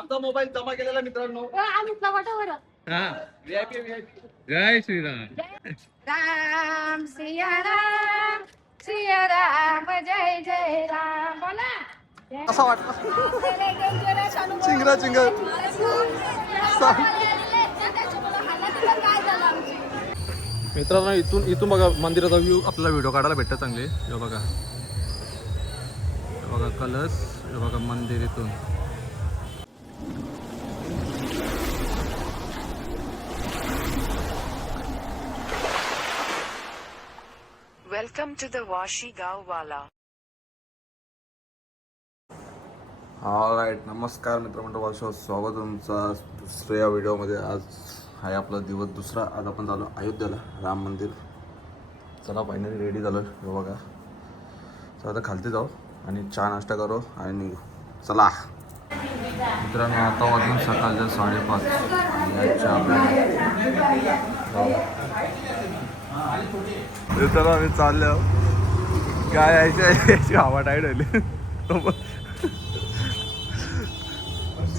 आमचा मोबाईल जमा केलेला मित्रांनो. जय श्रीराम. राम सिया राम जय जय राम. बोला असा वाटला चिंगरा चिंगर. मित्रांनो इथून बघा मंदिराचा व्ह्यू आपल्याला व्हिडिओ काढायला भेटतं चांगले. हे बघा, हे बघा कलश, हे बघा मंदिर इथून. Welcome to the Washi Gaowala. All right, नमस्कार मित्रमंडळ, स्वागत तुमचा दुसऱ्या व्हिडिओमध्ये. आज आहे आपला दिवस दुसरा. आज आपण झालो अयोध्येला, राम मंदिर. चला फायनली रेडी झालो. हे बघा, चला आता खालती जाऊ आणि चहा नाश्ता करू आणि निघू. चला मित्रांनो, आता वाजून सकाळच्या 5:30 आणि चहा चला आम्ही चाललो. काय यायची हवा टाईट झाली.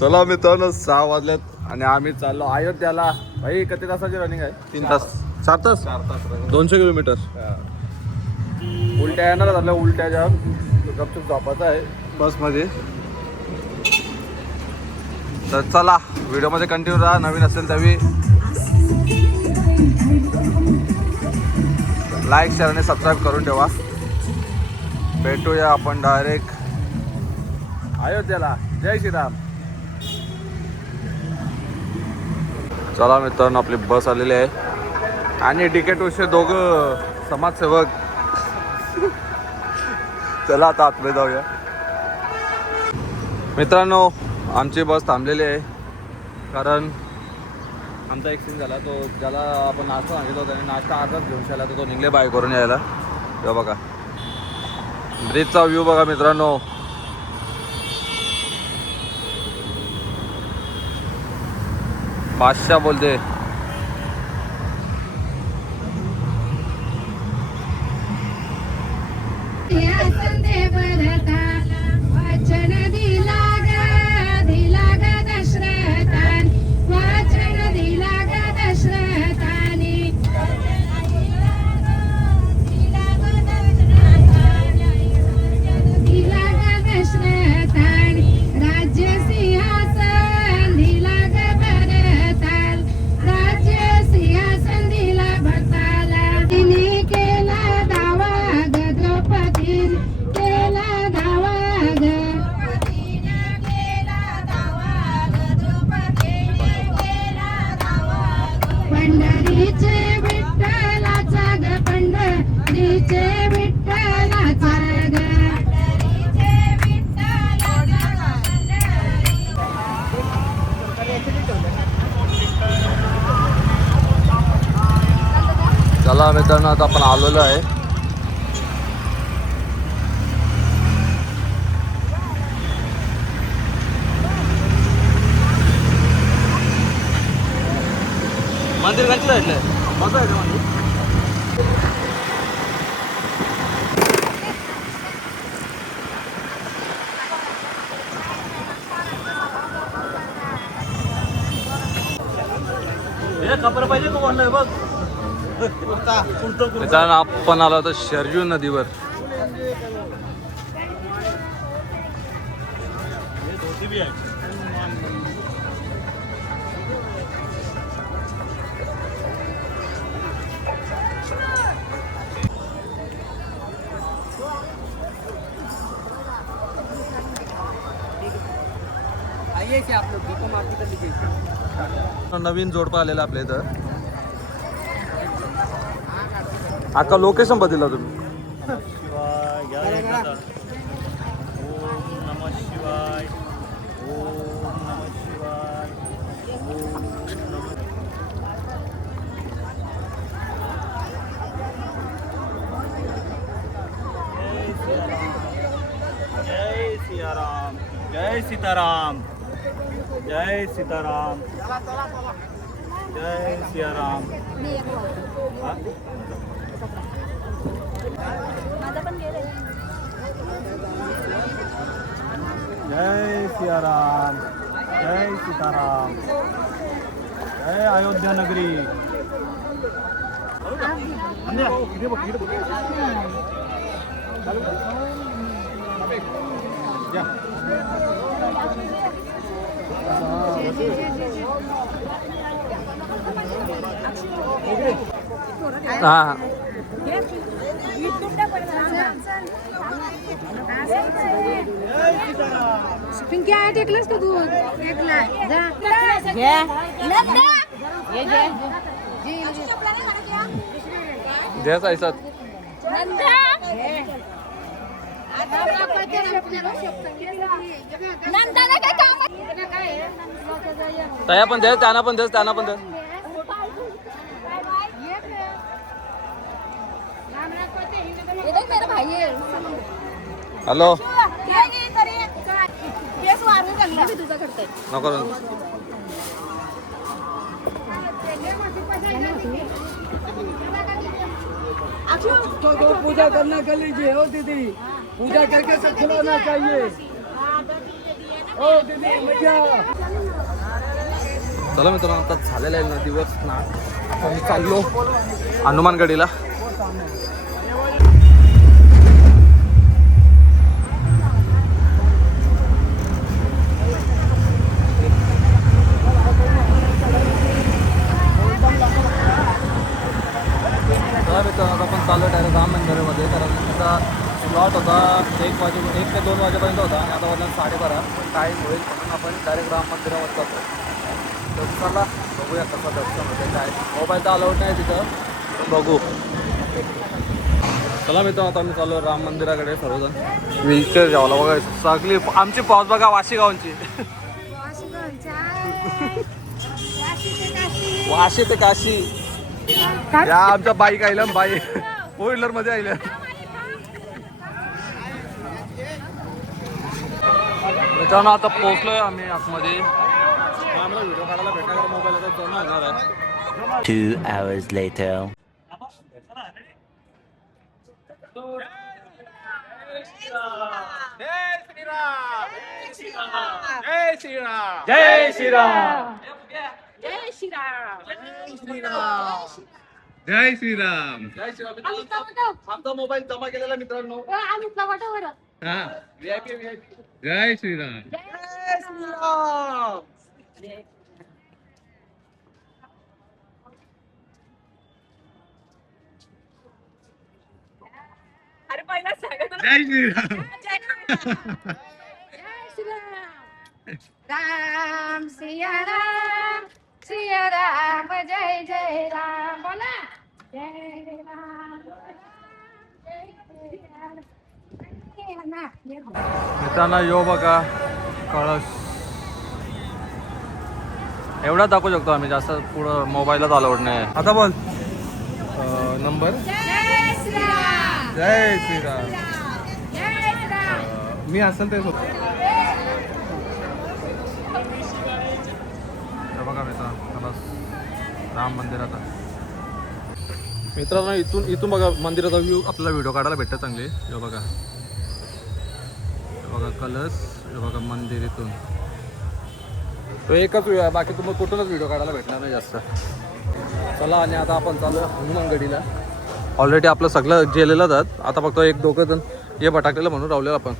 चला मित्रांनो, 6 वाजल्यात आणि आम्ही चाललो अयोध्याला. भाई किती तासाची रनिंग आहे? 3 तास, 4 तास, 200 किलोमीटर. उलट्या येणार झाल्या, उलट्या जाम. गपचूप झोपायचं आहे बसमध्ये. तर चला व्हिडिओमध्ये कंटिन्यू राहा. नवीन असेल तरी लाईक, शेअर आणि सबस्क्राईब करून ठेवा. भेटूया आपण डायरेक्ट अयोध्येला. जय श्रीराम. चला मित्रांनो, आपली बस आलेली आहे आणि डिकेटोचे दोघं समाजसेवक. चला आता आतमध्ये जाऊया. मित्रांनो, आमची बस थांबलेली आहे कारण आमचा एक सीन झाला. तो ज्याला आपण नाश्ता सांगितलं होता त्याने नाश्ता अर्धाच घेऊन शाला, तर तो निघले बाय करून यायला. तेव्हा बघा ब्रिजचा व्ह्यू बघा मित्रांनो. बादशाह बोलते. चला मित्रांनो, आता आपण आलेलो आहे. मंदिर कसं भेटलंय? मजा आहे का मंदिर? खबर पाहिजे का ऑनलाईन बघ. मित्रांनो, आपण आलो होतो शरयू नदीवर. नवीन जोडपं आलेलं आपल्या इथं. आता लोकेशन बदलला तुम्ही. जय सियाराम. जय सीताराम. जय सीताराम. जय सियाराम. जय सियाराम. जय सीताराम जय अयोध्या नगरी हा पिंकी आहे टेकलंस का दूध टेकला द्यायचं ऐसात नंदाला काय काम तया पण द्या त्यांना पण द्या त्यांना पण द्या ये देख मेरा भाई है हॅलो केस वारून चालला मी तुझा करतोय नको तो पूजा करना कर लीजिए हो दीदी पूजा करके सब खिलाना चाहिए ओ दीदी भैया चला मित्रांनो आता झालेला आहे ना दिवस ना आता मी चाललो हनुमानगडीला मित्रांनो आपण चाललो डायरेक्ट राम मंदिरामध्ये कारण त्याचा स्लॉट होता 1 ते 2 वाजेपर्यंत होता आणि आता वाजता 12:30 टाईम होईल म्हणून आपण डायरेक्ट राम मंदिरामध्ये जातो तर चला बघूया कसं दर्शन होते काय मोबाईल तर अलाउड नाही तिथं बघू चला मित्रांनो आता आम्ही चाललो राम मंदिराकडे सर्वजण व्हीलचेअर जावला बघा सगळी आमची पाऊस बघा वाशीगावांची वाशी ते काशी या आमच्या बाईक आईला बाई 4 व्हीलर मध्ये आईल्या मित्रांनो आता पोहोचलोय आम्ही आतमध्ये आम्हाला व्हिडिओ काढायला भेटणार मोबाईल आता जमा होणार आहे 2 hours later. जय श्रीराम जय श्रीराम जय श्रीराम जय श्रीराम आमचा मोबाईल जमा केलेला मित्रांनो आम्ही प्लॉटवर हा VIP जय श्रीराम जय श्रीराम राम सिया राम जय जय राम बोला जय राम मित्रांनो यो बघा कळस एवढा दाखवू शकतो आम्ही जास्त पुढं मोबाईलच अलाउड नाही आता बोल नंबर जय श्रीराम जय श्रीराम जय श्रीराम मी असेल तेच होतो बघा मित्रांनो राम मंदिराचा मित्रांनो इथून बघा मंदिराचा व्ह्यू आपल्याला व्हिडिओ काढायला भेटतं चांगले हे बघा कलश हे बघा मंदिर इथून तो एकच व्ह्यू आहे बाकी तुम्हाला कुठूनच व्हिडिओ काढायला भेटणार नाही जास्त चला आणि आता आपण चालू हनुमानगडीला ऑलरेडी आपलं सगळं जेलेलं जात आता फक्त 1-2 जण हे भटाकलेलं म्हणून रावलेलं आपण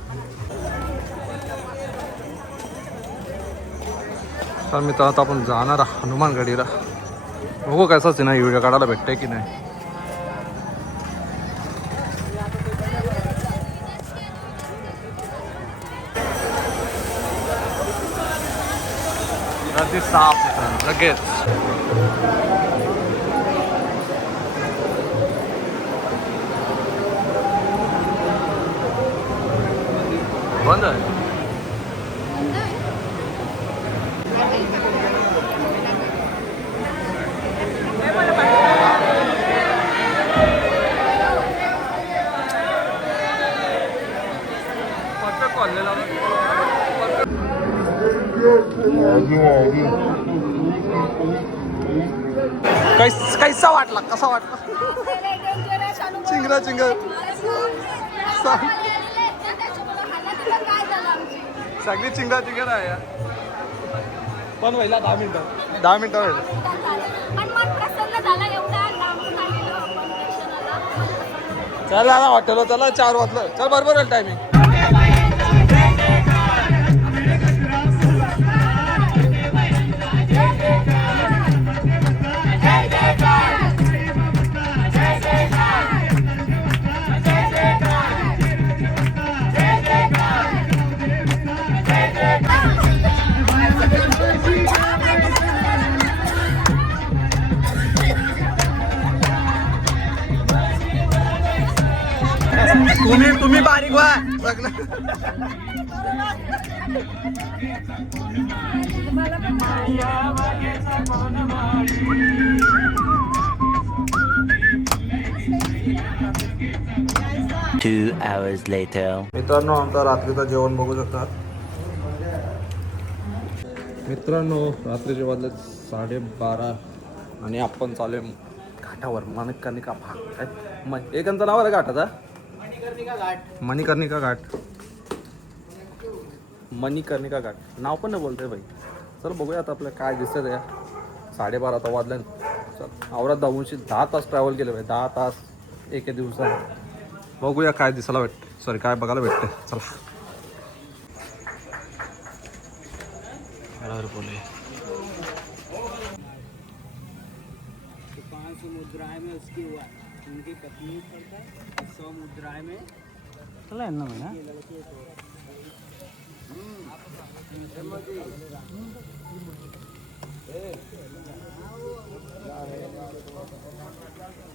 तर मित्रांनो आता आपण जाणार हनुमानगडीला बघू कसाच आहे ना व्हिडिओ काढायला भेटतंय की नाही गर्दी साफ लगेच बंद आहे कैसा वाटला कसा वाटला चिंगरा सगळी चिंगरा आहे पण व्हायला 10 मिनिटं 10 मिनिटं व्हायला. पण मन प्रसन्न झाला एवढा लांबून आलेलो आपण दर्शनाला. चल आता हॉटेल चला 4 वाजलं. चल बरोबर टायमिंग. तुम्ही बारीक व्हा. Two hours later. मित्रांनो आमचा रात्रीचं जेवण बघू शकता. मित्रांनो रात्रीचे वाजले 12:30 आणि आपण चालू घाटावर मणिकर्णिका भाग काय एकांचं नाव आहे घाटाचा मणिकर्णिका घाट. मणिकर्णिका घाट नाव पण नाही बोलतोय भाई. चल बघूया आता आपल्याला काय दिसत आहे. 12:30 आता वाजल्या. चल आवरात 10 तास ट्रॅव्हल केलं भाई. 10 तास एके दिवसात. बघूया काय दिसायला भेटते. सॉरी काय बघायला भेटते. चला बोले मुद्राएं में उसकी हुआ उनकी पत्नी 100 मुद्राएं में चला ना